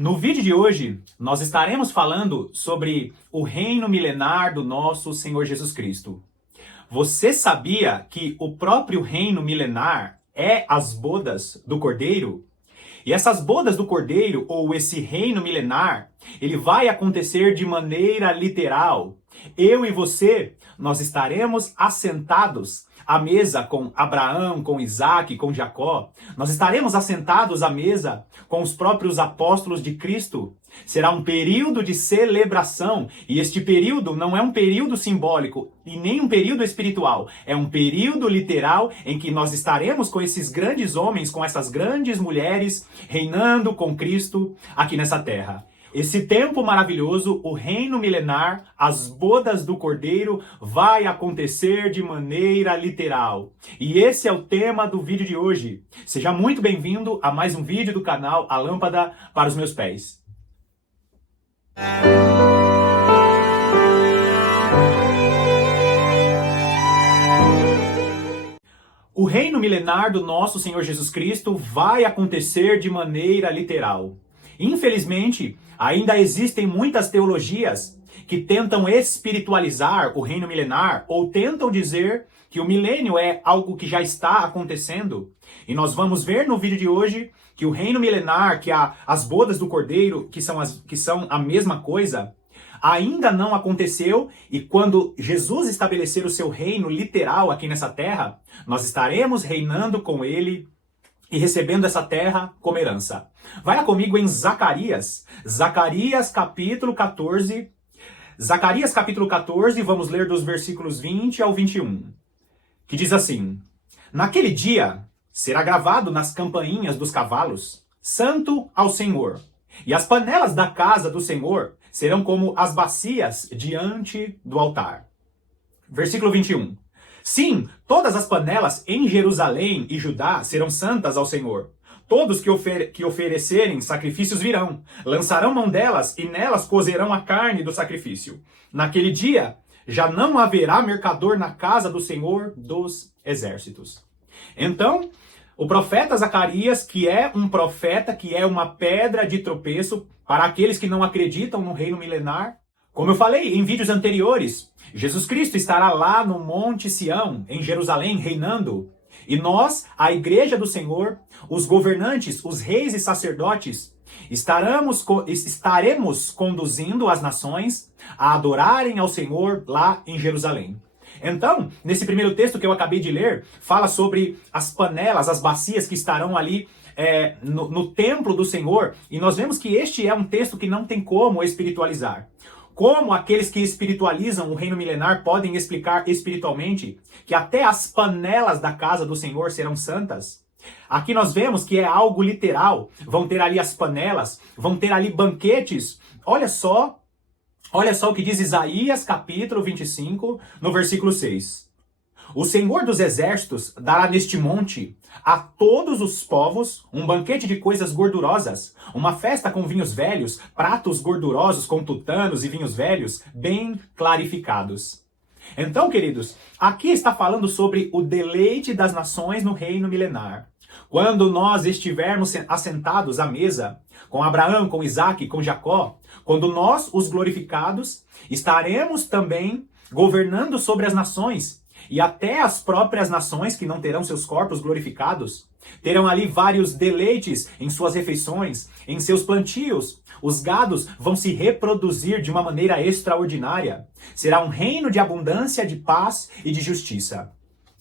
No vídeo de hoje, nós estaremos falando sobre o reino milenar do nosso Senhor Jesus Cristo. Você sabia que o próprio reino milenar é as bodas do Cordeiro? E essas bodas do Cordeiro, ou esse reino milenar, ele vai acontecer de maneira literal. Eu e você, nós estaremos assentados à mesa com Abraão, com Isaac, com Jacó. Nós estaremos assentados à mesa com os próprios apóstolos de Cristo. Será um período de celebração, e este período não é um período simbólico e nem um período espiritual. É um período literal em que nós estaremos com esses grandes homens, com essas grandes mulheres, reinando com Cristo aqui nessa terra. Esse tempo maravilhoso, o reino milenar, as bodas do Cordeiro, vai acontecer de maneira literal. E esse é o tema do vídeo de hoje. Seja muito bem-vindo a mais um vídeo do canal A Lâmpada para os Meus Pés. O reino milenar do nosso Senhor Jesus Cristo vai acontecer de maneira literal. Infelizmente, ainda existem muitas teologias que tentam espiritualizar o reino milenar ou tentam dizer que o milênio é algo que já está acontecendo. E nós vamos ver no vídeo de hoje que o reino milenar, que as bodas do Cordeiro, que são a mesma coisa, ainda não aconteceu, e quando Jesus estabelecer o seu reino literal aqui nessa terra, nós estaremos reinando com ele e recebendo essa terra como herança. Vai lá comigo em Zacarias capítulo 14. Zacarias capítulo 14, vamos ler dos versículos 20 ao 21. Que diz assim: Naquele dia será gravado nas campainhas dos cavalos, Santo ao Senhor. E as panelas da casa do Senhor serão como as bacias diante do altar. Versículo 21. Sim, todas as panelas em Jerusalém e Judá serão santas ao Senhor. Todos que oferecerem sacrifícios virão, lançarão mão delas e nelas cozerão a carne do sacrifício. Naquele dia já não haverá mercador na casa do Senhor dos exércitos. Então, o profeta Zacarias, que é um profeta, que é uma pedra de tropeço para aqueles que não acreditam no reino milenar, como eu falei em vídeos anteriores, Jesus Cristo estará lá no Monte Sião, em Jerusalém, reinando. E nós, a igreja do Senhor, os governantes, os reis e sacerdotes, estaremos conduzindo as nações a adorarem ao Senhor lá em Jerusalém. Então, nesse primeiro texto que eu acabei de ler, fala sobre as panelas, as bacias que estarão ali no templo do Senhor. E nós vemos que este é um texto que não tem como espiritualizar. Como aqueles que espiritualizam o reino milenar podem explicar espiritualmente que até as panelas da casa do Senhor serão santas? Aqui nós vemos que é algo literal. Vão ter ali as panelas, vão ter ali banquetes. Olha só o que diz Isaías capítulo 25, no versículo 6. O Senhor dos Exércitos dará neste monte a todos os povos um banquete de coisas gordurosas, uma festa com vinhos velhos, pratos gordurosos com tutanos e vinhos velhos bem clarificados. Então, queridos, aqui está falando sobre o deleite das nações no reino milenar. Quando nós estivermos assentados à mesa com Abraão, com Isaac, com Jacó, quando nós, os glorificados, estaremos também governando sobre as nações. E até as próprias nações que não terão seus corpos glorificados, terão ali vários deleites em suas refeições, em seus plantios. Os gados vão se reproduzir de uma maneira extraordinária. Será um reino de abundância, de paz e de justiça.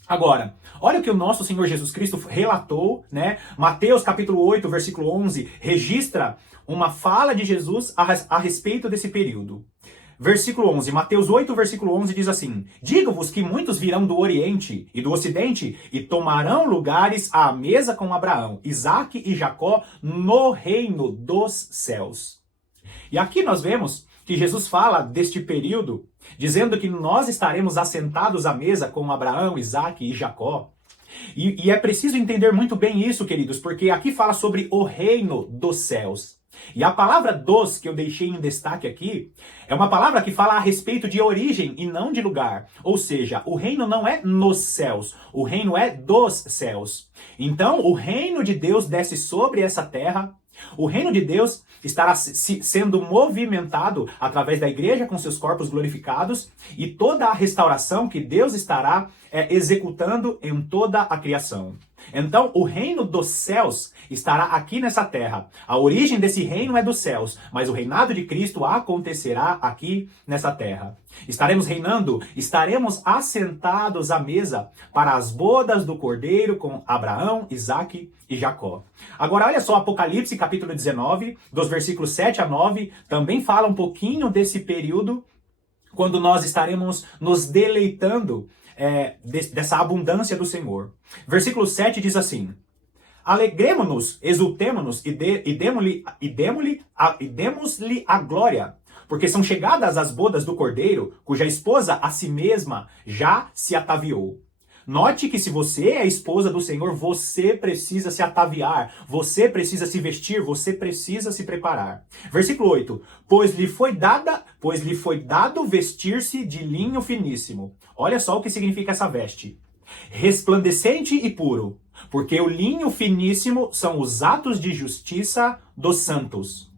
Agora, olha o que o nosso Senhor Jesus Cristo relatou, né? Mateus capítulo 8, versículo 11, registra uma fala de Jesus a respeito desse período. Versículo 11, Mateus 8, versículo 11 diz assim: Digo-vos que muitos virão do Oriente e do Ocidente e tomarão lugares à mesa com Abraão, Isaque e Jacó no reino dos céus. E aqui nós vemos que Jesus fala deste período, dizendo que nós estaremos assentados à mesa com Abraão, Isaque e Jacó. E é preciso entender muito bem isso, queridos, porque aqui fala sobre o reino dos céus. E a palavra dos, que eu deixei em destaque aqui, é uma palavra que fala a respeito de origem e não de lugar. Ou seja, o reino não é nos céus, o reino é dos céus. Então, o reino de Deus desce sobre essa terra O reino de Deus estará sendo movimentado através da igreja com seus corpos glorificados e toda a restauração que Deus estará executando em toda a criação. Então, o reino dos céus estará aqui nessa terra. A origem desse reino é dos céus, mas o reinado de Cristo acontecerá aqui nessa terra. Estaremos reinando, estaremos assentados à mesa para as bodas do Cordeiro com Abraão, Isaque e Jacó. Agora, olha só, Apocalipse capítulo 19, dos versículos 7 a 9, também fala um pouquinho desse período quando nós estaremos nos deleitando dessa abundância do Senhor. Versículo 7 diz assim: Alegremo-nos, exultemo-nos e demos-lhe a glória, porque são chegadas as bodas do Cordeiro, cuja esposa a si mesma já se ataviou. Note que se você é a esposa do Senhor, você precisa se ataviar, você precisa se vestir, você precisa se preparar. Versículo 8. Pois lhe foi dado vestir-se de linho finíssimo. Olha só o que significa essa veste. Resplandecente e puro, porque o linho finíssimo são os atos de justiça dos santos.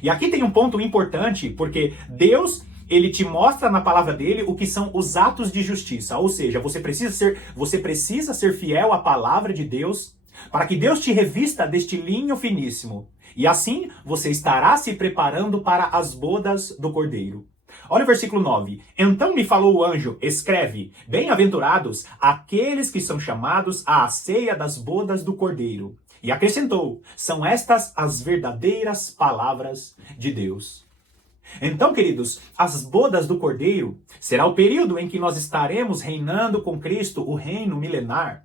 E aqui tem um ponto importante, porque Deus, ele te mostra na palavra dele o que são os atos de justiça. Ou seja, você precisa ser fiel à palavra de Deus para que Deus te revista deste linho finíssimo. E assim você estará se preparando para as bodas do Cordeiro. Olha o versículo 9. Então me falou o anjo, escreve, bem-aventurados aqueles que são chamados à ceia das bodas do Cordeiro. E acrescentou, são estas as verdadeiras palavras de Deus. Então, queridos, as bodas do Cordeiro será o período em que nós estaremos reinando com Cristo o reino milenar.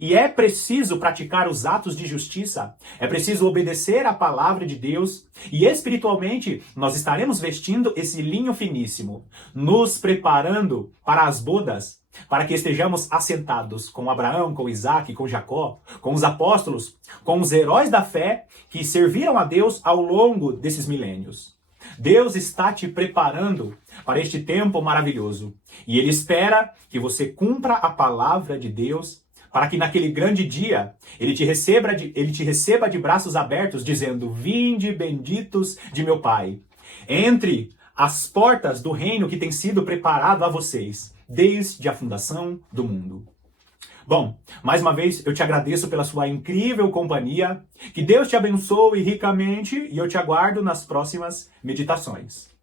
E é preciso praticar os atos de justiça, é preciso obedecer à palavra de Deus, e espiritualmente nós estaremos vestindo esse linho finíssimo, nos preparando para as bodas, para que estejamos assentados com Abraão, com Isaque, com Jacó, com os apóstolos, com os heróis da fé que serviram a Deus ao longo desses milênios. Deus está te preparando para este tempo maravilhoso. E Ele espera que você cumpra a palavra de Deus, para que naquele grande dia Ele te receba de braços abertos, dizendo, vinde benditos de meu Pai. Entre as portas do reino que tem sido preparado a vocês, desde a fundação do mundo. Bom, mais uma vez eu te agradeço pela sua incrível companhia, que Deus te abençoe ricamente e eu te aguardo nas próximas meditações.